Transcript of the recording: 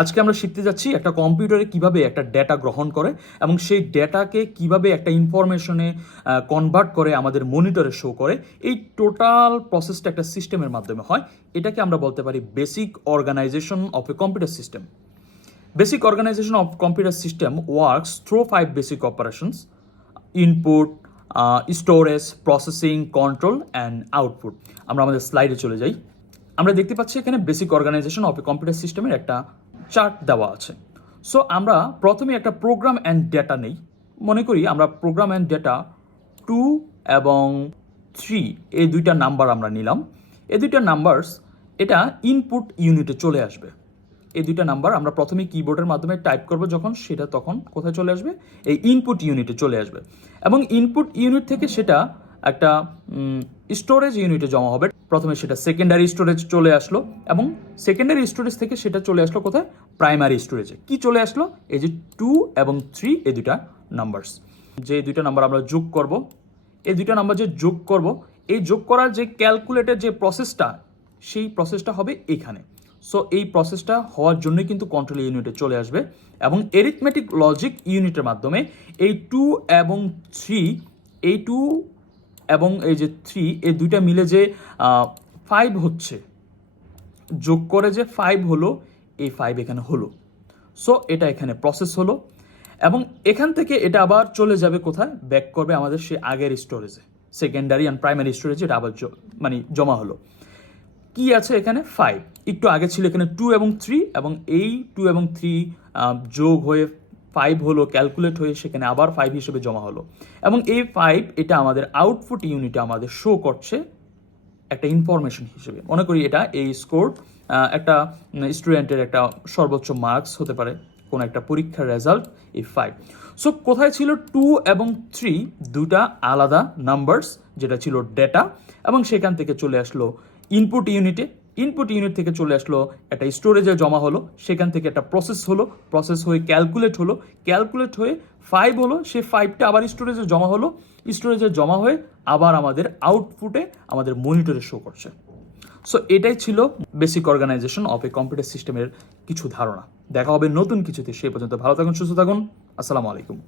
আজকে আমরা শিখতে যাচ্ছি একটা কম্পিউটারে কিভাবে একটা ডেটা গ্রহণ করে এবং সেই ডেটাকে কিভাবে একটা ইনফরমেশনে কনভার্ট করে আমাদের মনিটরে শো করে। এই টোটাল প্রসেসটা একটা সিস্টেমের মাধ্যমে হয়। এটাকে আমরা বলতে পারি basic organization of a computer system. Basic organization of computer system works through 5 basic operations: input, storage, processing, control and output. আমরা আমাদের স্লাইডে চলে যাই। আমরা দেখতে পাচ্ছি এখানে basic organization of a computer সিস্টেমের একটা চার্ট দেওয়া আছে। সো আমরা প্রথমে একটা প্রোগ্রাম অ্যান্ড ডেটা নেই। মনে করি আমরা প্রোগ্রাম অ্যান্ড ডেটা 2 এবং 3 এই দুইটা নাম্বার আমরা নিলাম। এই দুইটা নাম্বারস এটা ইনপুট ইউনিটে চলে আসবে। এই দুইটা নাম্বার আমরা প্রথমে কিবোর্ডের মাধ্যমে টাইপ করব, যখন সেটা তখন কোথায় চলে আসবে? এই ইনপুট ইউনিটে চলে আসবে এবং ইনপুট ইউনিট থেকে সেটা একটা স্টোরেজ ইউনিটে জমা হবে। প্রথমে সেটা সেকেন্ডারি স্টোরেজ চলে আসলো এবং সেকেন্ডারি স্টোরেজ থেকে সেটা চলে আসলো কোথায়? প্রাইমারি স্টোরেজে। কি চলে আসলো? এই যে 2 এবং 3 এই দুইটা নাম্বারস, যে দুইটা নাম্বার আমরা যোগ করব, এই দুইটা নাম্বার যে যোগ করব, এই যোগ করার যে ক্যালকুলেটের যে প্রসেসটা, সেই প্রসেসটা হবে এখানে। সো এই প্রসেসটা হওয়ার জন্যই কিন্তু কন্ট্রোল ইউনিটে চলে আসবে এবং এরিথমেটিক লজিক ইউনিটের মাধ্যমে এই 2 এবং 3, এই 2 এবং এই যে 3 এই দুইটা মিলে যে 5 হচ্ছে, যোগ করে যে 5 হলো, এই 5 এখানে হলো। সো এটা এখানে প্রসেস হলো এবং এখান থেকে এটা আবার চলে যাবে কোথায়? ব্যাক করবে আমাদের সে আগের স্টোরেজে, সেকেন্ডারি অ্যান্ড প্রাইমারি স্টোরেজে এটা আবার জমা হলো। কি আছে এখানে? 5। একটু আগে ছিল এখানে 2 এবং 3 এবং এই 2 এবং 3 যোগ হয়ে 5 হলো, ক্যালকুলেট হয়ে সেখানে আবার 5 হিসেবে জমা হলো এবং এই 5 এটা আমাদের আউটপুট ইউনিটে আমাদের শো করছে একটা ইনফরমেশন হিসেবে। মনে করি এটা এই স্কোর, একটা স্টুডেন্টের একটা সর্বোচ্চ মার্কস হতে পারে, কোনো একটা পরীক্ষার রেজাল্ট, এই 5। সো কোথায় ছিল 2 এবং 3? দুটা আলাদা নাম্বারস, যেটা ছিল ডেটা, এবং সেখান থেকে চলে আসলো ইনপুট ইউনিটে। ইনপুট ইউনিট থেকে চলে আসলো একটা স্টোরেজে জমা হলো, সেখান থেকে একটা প্রসেস হলো, প্রসেস হয়ে ক্যালকুলেট হলো, ক্যালকুলেট হয়ে 5 হলো, সেই 5টা আবার স্টোরেজে জমা হলো, স্টোরেজে জমা হয়ে আবার আমাদের আউটপুটে আমাদের মনিটরে শো করছে। সো এটাই ছিল basic organization of a computer সিস্টেমের কিছু ধারণা। দেখা হবে নতুন কিছুতে। সেই পর্যন্ত ভালো থাকুন, সুস্থ থাকুন। আসসালামু আলাইকুম।